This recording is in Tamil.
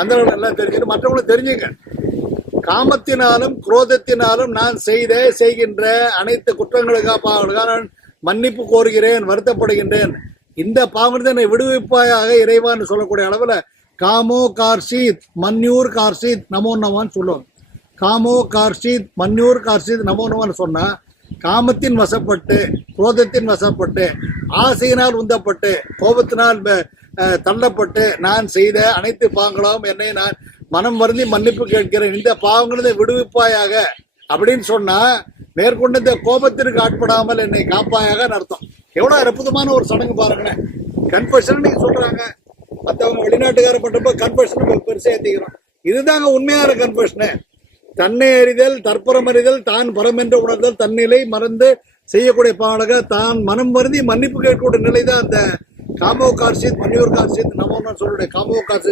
கந்தர்கள் எல்லாம் தெரிஞ்சுட்டு மற்றவங்களும் தெரிஞ்சுங்க. காமத்தினாலும் குரோதத்தினாலும் நான் செய்கின்ற அனைத்து குற்றங்களுக்காக நான் மன்னிப்பு கோருகிறேன், வருத்தப்படுகின்றேன். இந்த பாவத்தை என்னை விடுவிப்பாயாக இறைவான்னு சொல்லக்கூடிய அளவுல காமோ கார்ஷித் மன்யூர் கார்ஷித் நமோ நமான்னு சொல்லுவாங்க. காமோ கார்ஷித் மன்யூர் கார்ஷித் நமோ நமான்னு சொன்னா காமத்தின் வசப்பட்டு, குரோதத்தின் வசப்பட்டு, ஆசையினால் உந்தப்பட்டு, கோபத்தினால் தள்ளப்பட்டு நான் செய்த அனைத்து பாவங்களும் என்னை நான் மனம் வருந்தி மன்னிப்பு கேட்கிறேன், இந்த பாவங்களை விடுவிப்பாயாக அப்படின்னு சொன்னா மேற்கொண்டு இந்த கோபத்திற்கு ஆட்படாமல் என்னை காப்பாயாக அர்த்தம். எவ்வளவு அற்புதமான ஒரு சடங்கு பாருங்களேன். கன்ஃபெஷன் நீங்க சொல்றாங்க, மற்றவங்க வெளிநாட்டுக்காரப்பட்டப்ப கன்ஃபெஷன் பெருசா ஏத்திக்கிறோம். இதுதாங்க உண்மையான கன்ஃபெஷனு. தன்னை அறிதல், தற்புறம் அறிதல், தான் பரம் என்று உணர்தல், தன்னிலை மறந்து செய்யக்கூடிய பாவனாக தான் மனம் வருந்தி மன்னிப்பு கேட்கக்கூடிய நிலை தான் அந்த காமோ கார்ஷித் மன்யூர் கார்ஷித் நமோன்னு சொல்லுடைய காமோ கார்ஷித்